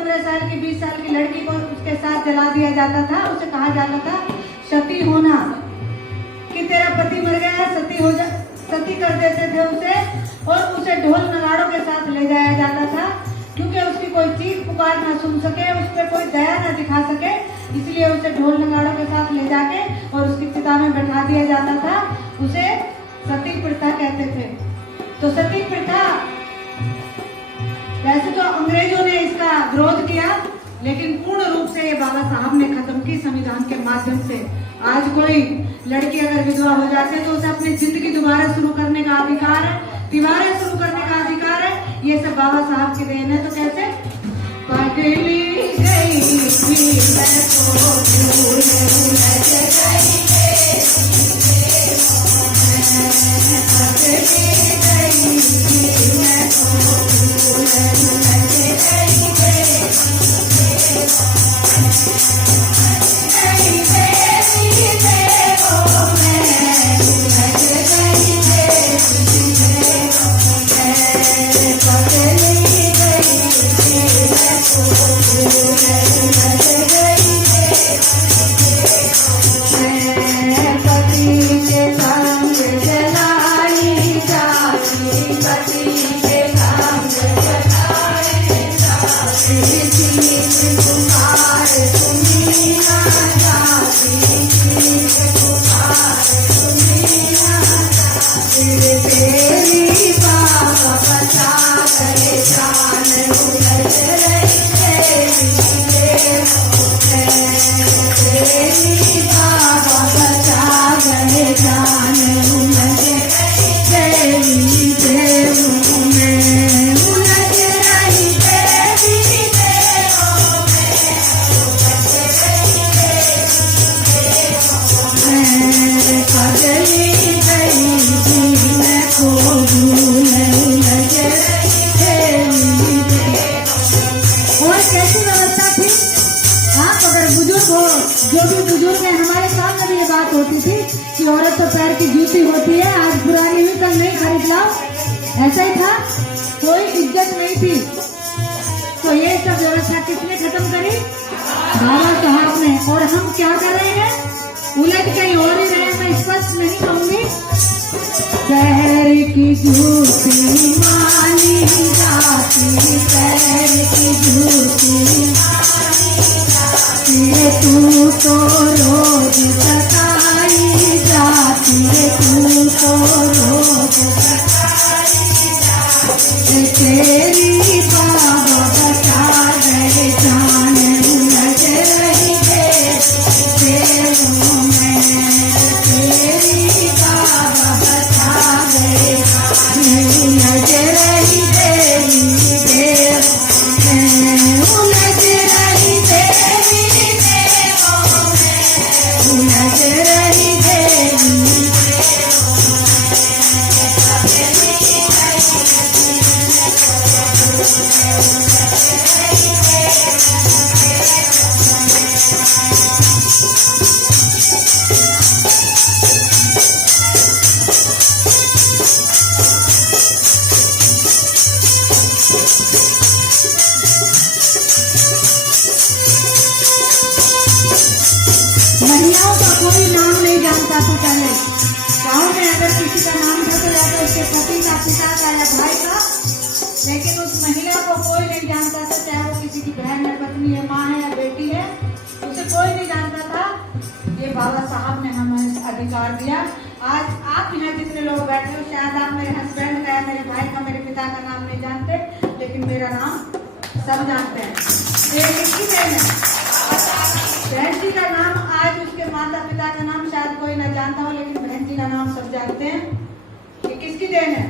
15 साल की 20 साल की लड़की को उसके साथ जला दिया जाता था। उसे कहा जाता था सती होना, कि तेरा पति मर गया है, सती हो जा, सती कर देते थे उसे, और उसे ढोल नगाड़ों के साथ ले जाया जाता था, क्योंकि उसकी कोई चीख पुकार ना सुन सके, उस पर कोई दया ना दिखा सके, इसलिए उसे ढोल नगाड़ों के साथ ले जाके और उसकी चिता में बैठा दिया जाता था। उसे सती प्रथा कहते थे। तो सती प्रथा, वैसे तो अंग्रेजों ने इसका विरोध किया, लेकिन पूर्ण रूप से ये बाबा साहब ने खत्म की संविधान के माध्यम से। आज कोई लड़की अगर विधवा हो जाती है तो उसे अपनी जिंदगी दोबारा शुरू करने का अधिकार है, दीवारें शुरू करने का अधिकार है। ये सब बाबा साहब की देन है। तो कैसे पगली गई थी मैं तो भूल गई, पगली गई थी मैं तो भूल जो भी बुजुर्ग है, हमारे सामने भी ये बात होती थी कि औरत तो पैर की जूती होती है, आज पुरानी हुई कल नहीं खरीद लाओ, ऐसा ही था, कोई इज्जत नहीं थी। तो ये सब व्यवस्था किसने खत्म करी? बाबा साहब ने। और हम क्या कर रहे हैं? उलट कहीं और ही रहे। मैं स्पष्ट नहीं कहूंगी। पैर की जूती मानी जाती, पैर की जूती तू तो रोज सताई जाती है, तू तो रोज सताई जाती, तेरी बाबा बता गए जान उलझ रही तेरों में, तेरी बाबा बता गए जान उलझ रही तेरी देरों में, उलझ रही तेरी उलझ रही देवी। महिलाओं का कोई नाम नहीं जानता था पहले। गाँव में अगर किसी का नाम था तो या तो उसके पति का, पिता का या भाई का, लेकिन उस महिला को कोई नहीं जानता था, चाहे वो किसी की बहन है, पत्नी है, माँ है या बेटी है, उसे कोई नहीं जानता था। ये बाबा साहब ने हमें अधिकार दिया। आज आप यहाँ जितने लोग बैठे हो, शायद आप मेरे हस्बैंड का या मेरे भाई का, मेरे पिता का नाम नहीं जानते, लेकिन मेरा नाम सब जानते हैं। ये किसकी देन है? बहन जी का नाम आज उसके माता पिता का नाम शायद कोई न जानता हो, लेकिन बहन जी का नाम सब जानते हैं। ये किसकी देन है?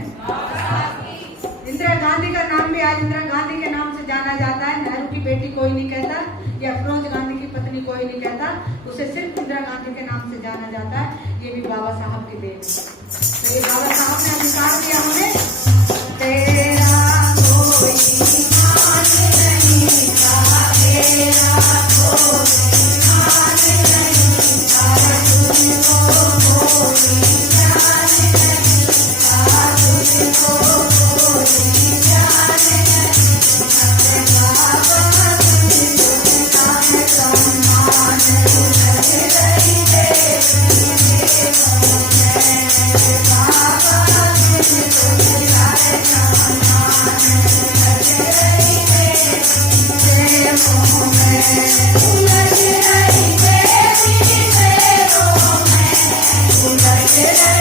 इंदिरा गांधी का नाम भी आज इंदिरा गांधी के नाम से जाना जाता है। नेहरू की बेटी कोई नहीं कहता, या अफरोज गांधी की पत्नी कोई नहीं कहता, उसे सिर्फ इंदिरा गांधी के नाम से जाना जाता है। ये भी बाबा साहब की देन है। तो ये बाबा साहब ने अधिकार दिया हमें। तेरा कोई मान नहीं था, तेरा कोई मान नहीं था, तुझको कोई जान नहीं था, तुझको कोई जान नहीं था, बाबा दे